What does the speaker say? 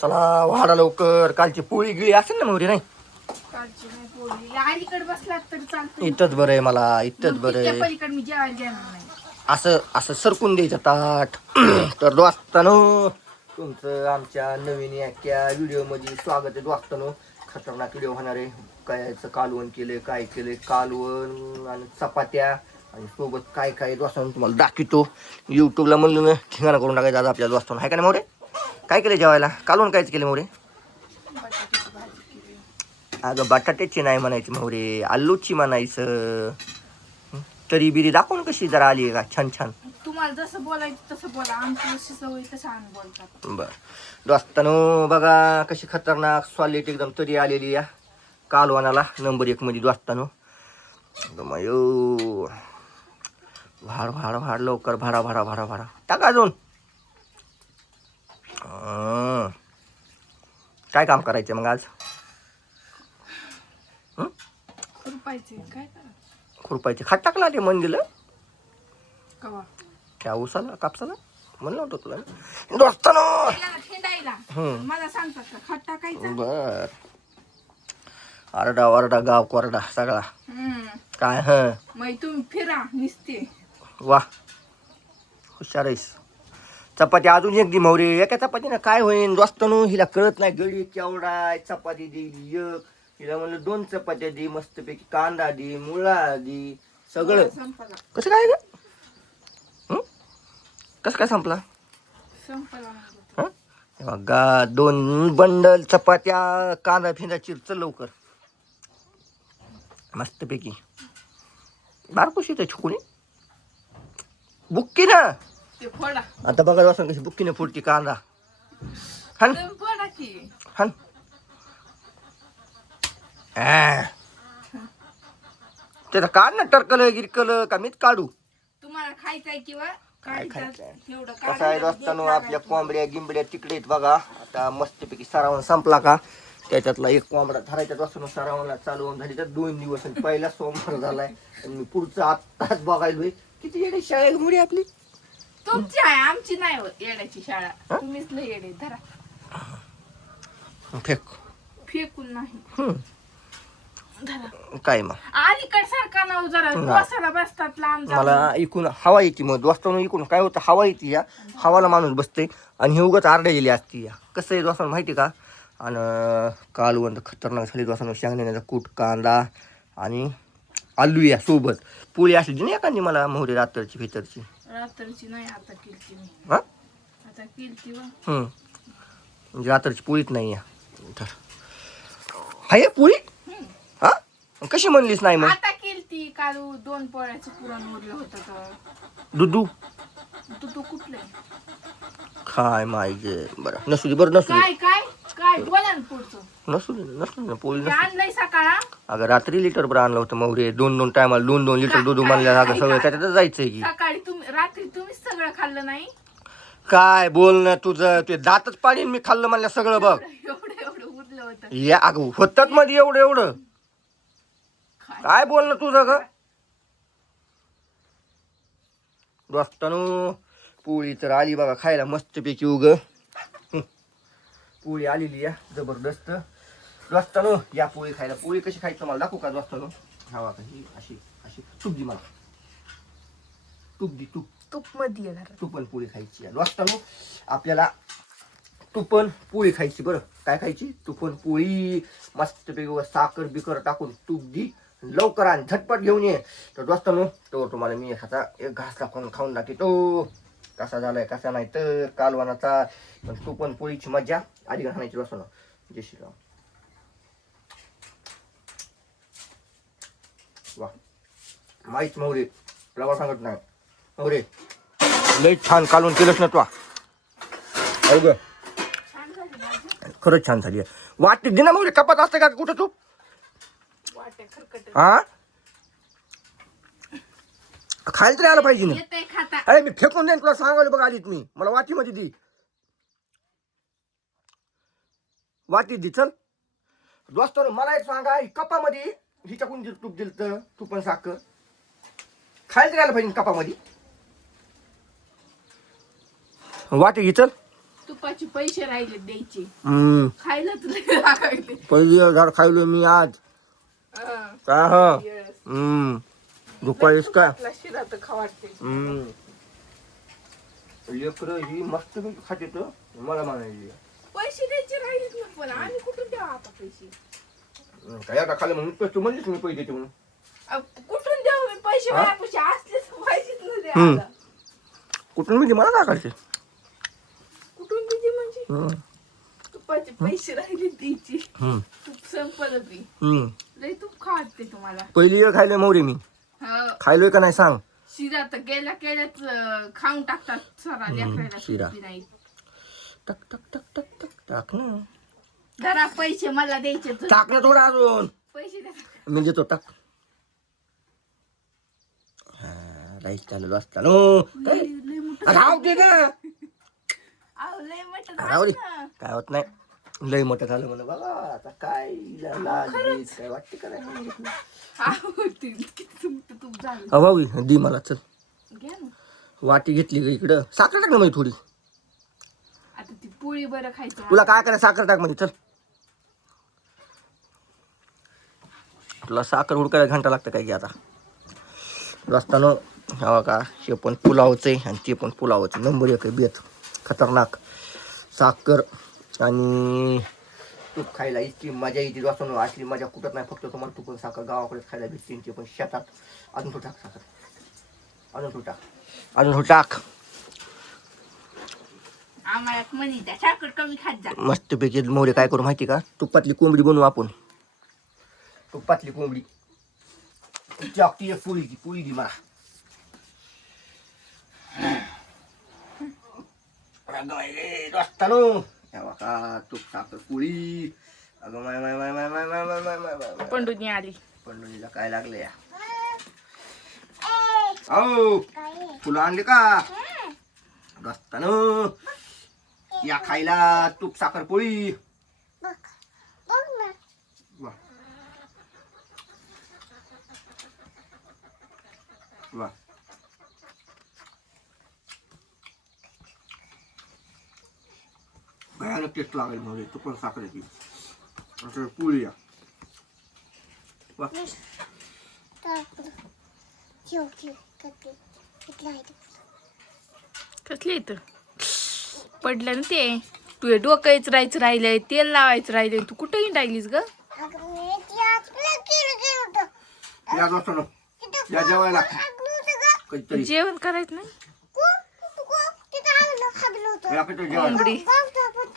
चला वाडा लवकर. कालची पोळी गिळी असेल ना मोरी नाही कालची नाही पोळी अलीकडे बसलात तरी चालतं. इथंच बरं आहे मला. इथंच बरं आहे. पलीकडे मी जेवायला घेणार नाही. असं असं सरकून द्यायचं ताट. तर दोस्तानो तुमचं आमच्या नवीन याक्या व्हिडिओमध्ये स्वागत आहे दोस्तानो. खतरनाक व्हिडिओ होणार आहे. कायचं कालवण केलं, काय केलं, कालवण आणि चपात्या आणि सोबत काय काय दोस्तानो तुम्हाला दाखवतो. यूट्यूबला म्हणलं ना ठिकाणा करून टाकायचं आज आपल्या दोस्तानो. आहे का नाही मोरे? काय केलं जेवायला? कालवण कायच केलं मोरे? बटाट्याची भाजी केली. अगं बटाट्याची नाही म्हणायची मोरे, आलूची म्हणायचं. तरी बिरी दाखवून कशी जरा आली का छान छान. तुम्हाला जसं बोलायचं तसं बोला. आमची जशी सवय तसं आम्ही बोलतात. बर दोस्तानो बघा कशी खतरनाक सॉलिड एकदम तरी आलेली या कालवानाला नंबर 1 मध्ये दोस्तानो. मयो भाड भाड भाड लवकर भाडा भाडा भाडा भाडा टाका अजून. काय काम करायचं मग आज? खुरपायचे काय करा. खुरपायचे खाट टाकला ते मन दिलं कवा त्या उसाला कापसाला म्हणलं होतं तुला दोस्तानो. हिंडायला मला सांगतात का खट टाकायचा. बर आरडा वरडा गाव कोरडा सगळा काय. मग तुम्ही फिरा निसते. वा हुशार आहेस. चपाती अजून एक दी मौरे. एका चपातीनं काय होईन दोस्तानो? हिला कळत नाही. गडी केवढा चपाती देईल एक. हिला म्हणलं 2 चपात्या दे मस्तपैकी, कांदा दे, मुळा दे, सगळं. संपला कसं काय ग? कसं काय संपला? संपला बघा 2 बंडल चपात्या, कांदा फिंदा चिरच लवकर मस्तपैकी. बारकुशी तर छुकुनी बुक्की ना. ते फोडा आता बघा दोस्तान कशी बुक्कीने फुटती कांदा. हन तुम्ही फोडा की. हन त्याचं काढ ना टरकलं गिरकलं का मीच काढू? तुम्हाला खायचंय किंवा काय काढायचं खायचंय? एवढं कसं आहे काढा. दोस्तानो आपल्या कोंबड्या गिंबड्या तिकडे आहेत बघा. आता मस्तपैकी सरावून संपला का त्याच्यातला एक कोंबडा धरायचा दोस्तानो. सरावला चालवून झाली तर 2 दिवस आणि पहिला सोमवार झालाय आणि मी पुढचं आत्ताच बघायलोय. किती येडे शाळा मुली आपली. तुमची आहे आमची नाही होत येड्याची शाळा. तुम्हीच लय येडे. धरा फेक फेकून नाही. धरा काय मग अलीकड सारखा ना जरा बसायला बसतात लांब जाऊन. मला इकून हवा येते. मग दोस्तानो इकून काय होतं हवा येते या हवाला माणूस बसते आणि हे उगाच आरडालेली असते या. कसं आहे दोस्तानो माहिती का? आणि कालवण तर खतरनाक झाली दोस्तानो. शेंगदाण्याचा कूट, कांदा आणि आलू या सोबत. पोळी असली नाही एखादी मला मोहरी रात्रची भितरची. रात्रीची नाही आता केलती मी. हा आता केलती व. म्हणजे रात्रची पोळीच नाही या. तर हाय पोळी. हा कशी म्हणलीस नाही मग? आता केलती काल 2 पोळ्याचं पुरण उरलं होतं तर. दुधू तू कुठलं काय माहिती. बरं नसू दे. बरं नसू दे. काय काय काय बोला ना पुढचं. नसू दे पोळी ते नसू. आणलंय सकाळा. अगं रात्री लिटर बरं आणलं होतं मौरे. 2 टायमाला 2 लिटर दूध म्हणलं. अगं सगळं त्याच्यातच जायचंय की. सकाळी तुम्ही रात्री तुम्हीच सगळं खाल्लं नाही. काय बोल ना तुझं. ते दातच पाडीन मी खाल्लं म्हणलं सगळं बघ. एवढं उरलं होतं. या अगं होतात मध्ये एवढं काय बोल ना तुझं ग दोस्तानो. पोळी तर आली बघा खायला मस्तपैकी उग. पोळी आलेली या जबरदस्त दोस्तानो. या पोळी खायला. पोळी कशी खायची मला दाखवू का दोस्तानो? हवा का ही अशी अशी तूप दे मला. तूप दे तूप. तूप मध्ये घरात. तुपन पोळी खायची आहे दोस्तानो. आपल्याला तुपन पोळी खायची. बरं काय खायची? तुपन पोळी मस्तपैकी साखर बिकर टाकून तूप दी लवकर आणि झटपट घेऊन ये. तर दोस्तानो तो तुम्हाला मी आता एक घास दाखवून खाऊन दाखवतो कसा झालाय कसा नाही. तर कालवणाचा पण तुपन पोळीची मजा आधी घालायची दोस्तानो. जय श्रीराम. वा माहीच मौरे तुला सांगत नाही मौरे लय छान कालवून केलंच ना तू. अवघ खरंच छान झाली. वाटते दिना मग कपात असते का कुठं तू? हा खायला तरी आलं पाहिजे ना. अरे मी फेकून देईन तुला सांगायला बघ. आलीत मी मला वाटीमध्ये दी. वाटी दी चल दोस्तानो. मला एक सांगा कपामध्ये हिच्याकून तूप दिलं तर तूप पण साखर खायला तरी आलं पाहिजे कपामध्ये. वाटी घे चल. तुपाचे पैसे राहिले द्यायचे हम्म खायला तुला लागायले पहिली झाड खायलो मी आज हं. का हा येस. दुपारीच काय तुपातला शिरा तर खा वाटते लेकर ही मस्त खाते तर मला म्हणायची पैसे द्यायचे राहिलेत ना पण आम्ही कुठून द्यावा आता पैसे काय आता खाल्लं म्हणून तू म्हणलीस मी पैसे देते म्हणून कुठून द्यावं मी पैसे हा? माझ्यापाशी असलेच पाहिजेत ना हम्म. द्यायला कुठून मी मला काय काढते कुठून द्यायचे म्हणजे तुपाचे पैसे राहिले द्यायचे तूप संपलं बी लय तूप खा वाटते तुम्हाला पहिली वेळ खायलोय मोरी मी हं. खायलोय का नाही सांग शिरा तर गेल्या केल्याच खाऊन टाकतात सरा लेकरायला शिरा. सुट्टी नाही टक टक टक टक टक टाक ना जरा पैसे मला द्यायचे तर. टाक ना थोडं अजून पैसे द्या मी देतो टाक राईस चालू असताना लय मोठं राहू दे ना अहो, लय मोठं राहू दे झालं ना. काय होत नाही लय मोठं झालं म्हणा बघा आता काय लाज बीज काय वाटते का नाही अहो, ते किती तुमचं तूप झालं भाऊ दी मला चल घ्या ना वाटी घेतली का इकडं साखर टाक ना म्हणजे थोडी आता ती पोळी बरं खायचं तुला काय करायचं साखर टाक म्हणजे चल तुला साखर हुडकायला घंटा लागतं काय की आता रस्तानं हवा का हे पण पुलावचं आहे आणि ते पण पुलावचं नंबर एक आहे बेत खतरनाक साखर आणि तूप खायला इतकी मजा येते वाचून असली मजा कुठत नाही फक्त तुम्हाला तू पण साखर गावाकडे खायला भेटते ते पण शेतात अजून थोडं टाक साखर अजून थोडं टाक अजून थोडं टाक आम्हाला म्हणी द्या साखर कमी खात जा मस्तपैकी मोरे काय करू माहिती का तुपातली कोंबडी बनवू आपण तुपातली कोंबडी ती पोळी दी मला का तूप साखर पोळी अगं माय माय माय माय माय माय माय माय माय माय माय पंडूनी आली पंढरीला काय लागले या औ फुलं आणले का रस्तानं या खायला तूप साखर पोळी वा वा भयानक टेस्ट लागेल म्हणजे तू पण साखरेची असं पोळी या वा कसली इथं पडलं ना ते तू डोकायच राहायचं राहिलंय तेल लावायचं राहिलंय तू कुठेही राहिलीस ग या दोस्तानो या जेवायला कधीतरी जेवण करायचं नाही या काहीतरी जेवायला कोंबडी